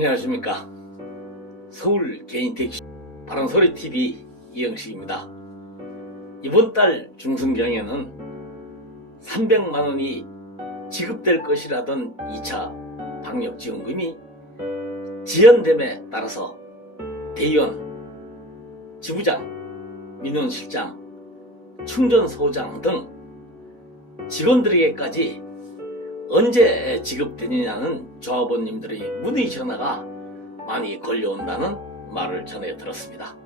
안녕하십니까. 서울 개인택시 바른소리TV 이영식입니다. 이번 달 중순경에는 300만원이 지급될 것이라던 2차 방역지원금이 지연됨에 따라서 대의원, 지부장, 민원실장, 충전소장 등 직원들에게까지 언제 지급되느냐는 조합원님들의 문의 전화가 많이 걸려온다는 말을 전해 들었습니다.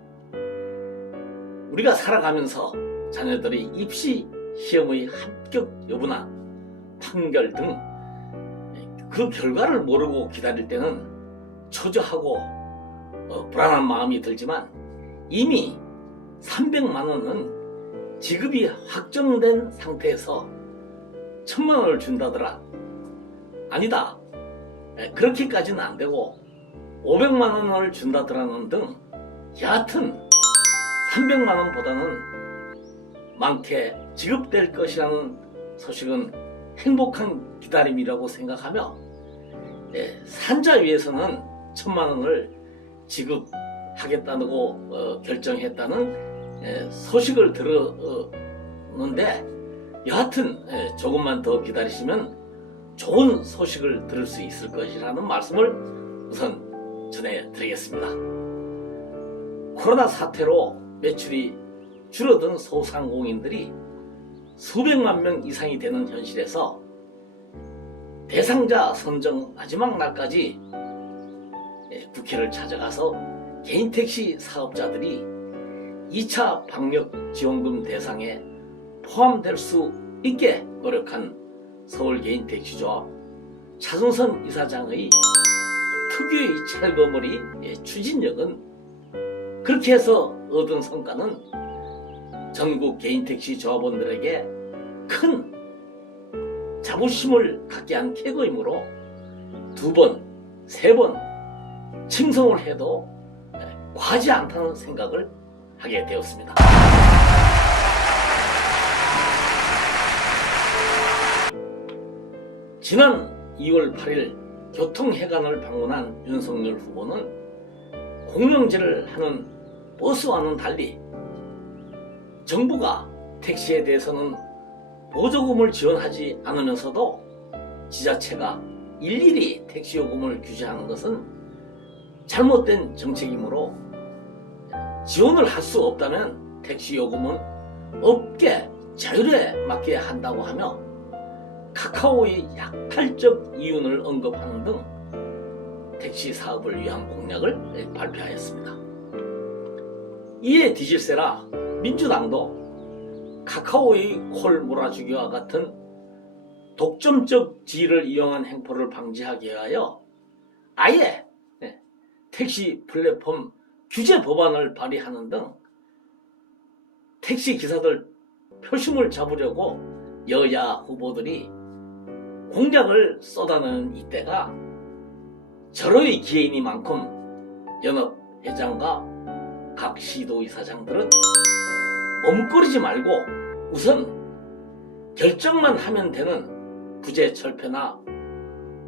우리가 살아가면서 자녀들의 입시 시험의 합격 여부나 판결 등 그 결과를 모르고 기다릴 때는 초조하고 불안한 마음이 들지만 이미 300만원은 지급이 확정된 상태에서 1000만원을 준다더라. 아니다, 그렇게까지는 안되고 500만원을 준다더라는 등 여하튼 300만원보다는 많게 지급될 것이라는 소식은 행복한 기다림이라고 생각하며 산자 위에서는 1000만원을 지급하겠다고 결정했다는 소식을 들었는데 여하튼 조금만 더 기다리시면 좋은 소식을 들을 수 있을 것이라는 말씀을 우선 전해드리겠습니다. 코로나 사태로 매출이 줄어든 소상공인들이 수백만 명 이상이 되는 현실에서 대상자 선정 마지막 날까지 국회를 찾아가서 개인택시 사업자들이 2차 방역지원금 대상에 포함될 수 있게 노력한 서울개인택시조합 차승선 이사장의 특유의 찰거머리 추진력은 그렇게 해서 얻은 성과는 전국 개인택시 조합원들에게 큰 자부심을 갖게 한 쾌거이므로 2번, 3번 칭송을 해도 과하지 않다는 생각을 하게 되었습니다. 지난 2월 8일 교통회관을 방문한 윤석열 후보는 공영제를 하는 버스와는 달리 정부가 택시에 대해서는 보조금을 지원하지 않으면서도 지자체가 일일이 택시요금을 규제하는 것은 잘못된 정책이므로 지원을 할 수 없다면 택시요금은 업계 자율에 맡겨야 한다고 하며 카카오의 약탈적 이윤을 언급하는 등 택시 사업을 위한 공약을 발표하였습니다. 이에 뒤질세라 민주당도 카카오의 콜 몰아주기와 같은 독점적 지위를 이용한 행포를 방지하기 위하여 아예 택시 플랫폼 규제 법안을 발의하는 등 택시 기사들 표심을 잡으려고 여야 후보들이 공약을 쏟아내는 이때가 절호의 기회이니만큼 연합회장과 각 시도이사장들은 머뭇거리지 말고 우선 결정만 하면 되는 부재철폐나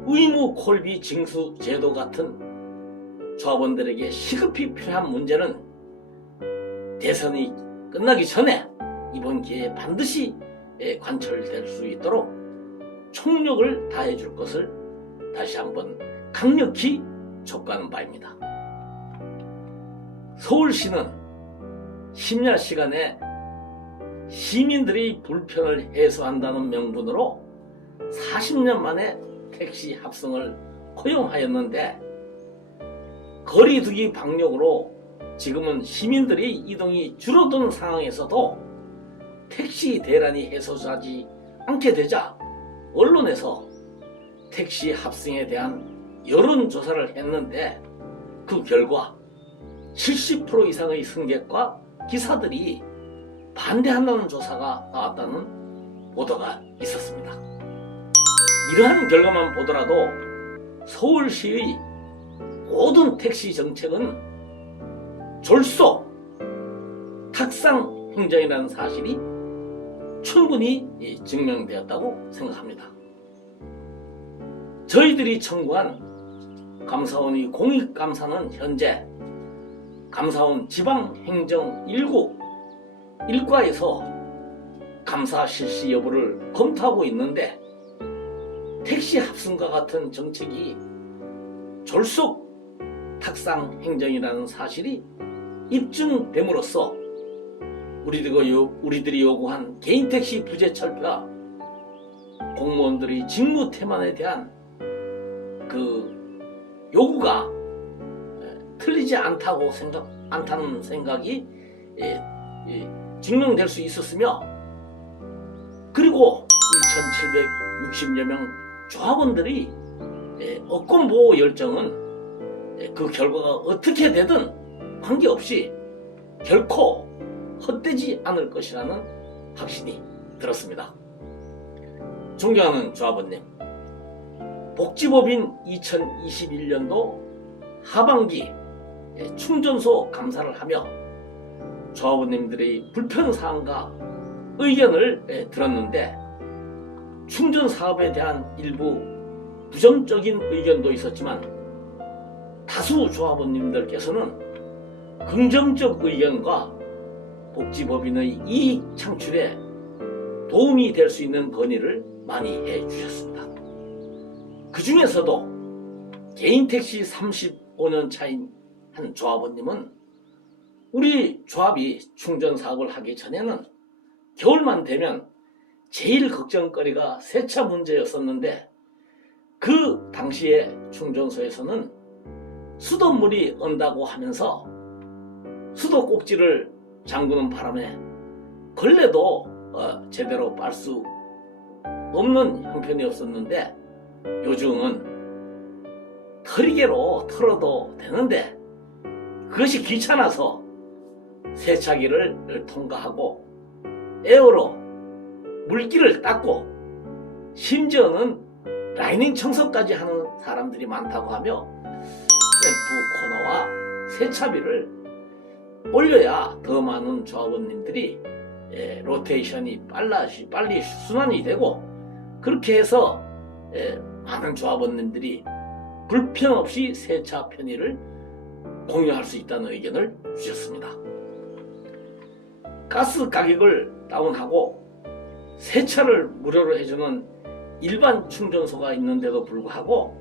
의무 콜비 징수 제도 같은 조합원들에게 시급히 필요한 문제는 대선이 끝나기 전에 이번 기회에 반드시 관철될 수 있도록 총력을 다해줄 것을 다시 한번 강력히 촉구하는 바입니다. 서울시는 심야 시간에 시민들의 불편을 해소한다는 명분으로 40년 만에 택시 합성을 허용하였는데 거리두기 방역으로 지금은 시민들의 이동이 줄어드는 상황에서도 택시 대란이 해소하지 않게 되자 언론에서 택시 합승에 대한 여론조사를 했는데 그 결과 70% 이상의 승객과 기사들이 반대한다는 조사가 나왔다는 보도가 있었습니다. 이러한 결과만 보더라도 서울시의 모든 택시 정책은 졸속 탁상 행정이라는 사실이 충분히 증명되었다고 생각합니다. 저희들이 청구한 감사원의 공익감사는 현재 감사원 지방행정 1구 1과에서 감사 실시 여부를 검토하고 있는데, 택시 합승과 같은 정책이 졸속 탁상 행정이라는 사실이 입증됨으로써 우리들이 요구한 개인택시 부재 철폐와 공무원들의 직무 태만에 대한 그 요구가 틀리지 않다는 생각이 증명될 수 있었으며, 그리고 2,760여 명 조합원들이 업권보호 열정은 그 결과가 어떻게 되든 관계없이 결코 헛되지 않을 것이라는 확신이 들었습니다. 존경하는 조합원님, 복지법인 2021년도 하반기 충전소 감사를 하며 조합원님들의 불편사항과 의견을 들었는데, 충전 사업에 대한 일부 부정적인 의견도 있었지만 다수 조합원님들께서는 긍정적 의견과 복지법인의 이익 창출에 도움이 될 수 있는 건의를 많이 해주셨습니다. 그 중에서도 개인택시 35년 차인 한 조합원님은 우리 조합이 충전 사업을 하기 전에는 겨울만 되면 제일 걱정거리가 세차 문제였었는데, 그 당시에 충전소에서는 수돗물이 언다고 하면서 수도꼭지를 잠그는 바람에 걸레도 제대로 빨 수 없는 형편이었었는데, 요즘은 털이개로 털어도 되는데 그것이 귀찮아서 세차기를 통과하고 에어로 물기를 닦고 심지어는 라이닝 청소까지 하는 사람들이 많다고 하며 셀프 코너와 세차비를 올려야 더 많은 조합원님들이 로테이션이 빨리 순환이 되고, 그렇게 해서 많은 조합원님들이 불편 없이 세차 편의를 공유할 수 있다는 의견을 주셨습니다. 가스 가격을 다운하고 세차를 무료로 해주는 일반 충전소가 있는데도 불구하고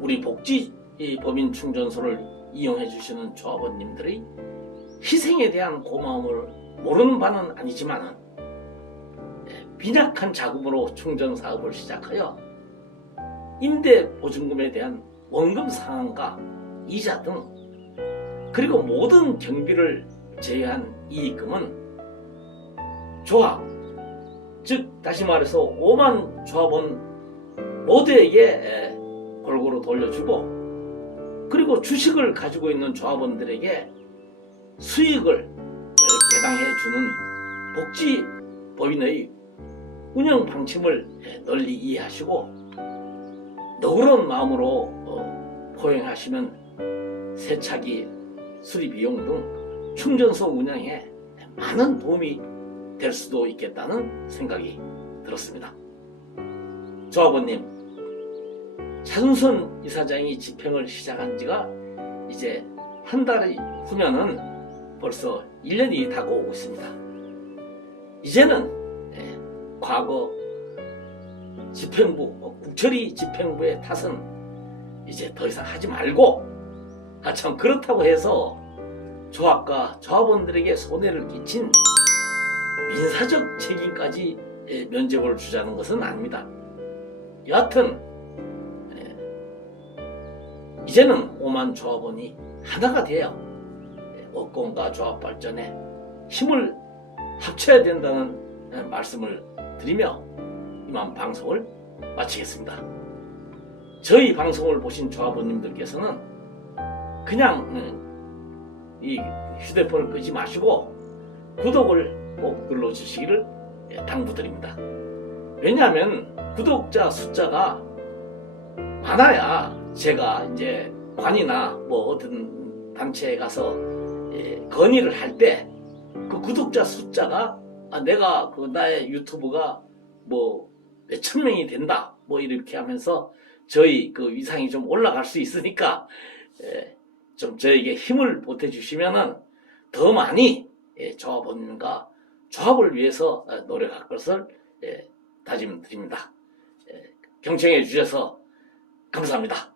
우리 복지법인 충전소를 이용해 주시는 조합원님들의 희생에 대한 고마움을 모르는 바는 아니지만, 빈약한 자금으로 충전 사업을 시작하여 임대 보증금에 대한 원금 상환과 이자 등, 그리고 모든 경비를 제외한 이익금은 조합, 즉 다시 말해서 5만 조합원 모두에게 골고루 돌려주고, 그리고 주식을 가지고 있는 조합원들에게 수익을 배당해 주는 복지법인의 운영 방침을 널리 이해하시고 너그러운 마음으로 포행하시면 세차기 수리 비용 등 충전소 운영에 많은 도움이 될 수도 있겠다는 생각이 들었습니다. 조합원님, 차순선 이사장이 집행을 시작한 지가 이제 한 달이 후면은 벌써 1년이 다가오고 오고 있습니다. 이제는 과거 집행부, 국처리 집행부의 탓은 이제 더 이상 하지 말고, 참 그렇다고 해서 조합과 조합원들에게 손해를 끼친 민사적 책임까지 면죄부를 주자는 것은 아닙니다. 여하튼 이제는 5만 조합원이 하나가 되어 업권과 조합 발전에 힘을 합쳐야 된다는 말씀을 드리며 이만 방송을 마치겠습니다. 저희 방송을 보신 조합원님들께서는 그냥 이 휴대폰을 끄지 마시고 구독을 꼭 눌러주시기를 당부드립니다. 왜냐하면 구독자 숫자가 많아야 제가 이제 관이나 뭐 어떤 단체에 가서 건의를 할 때 그 구독자 숫자가 내가 나의 유튜브가 뭐 몇천 명이 된다 뭐 이렇게 하면서 저희 그 위상이 좀 올라갈 수 있으니까 좀 저에게 힘을 보태주시면은 더 많이 조합원과 조합을 위해서 노력할 것을 다짐드립니다. 경청해 주셔서 감사합니다.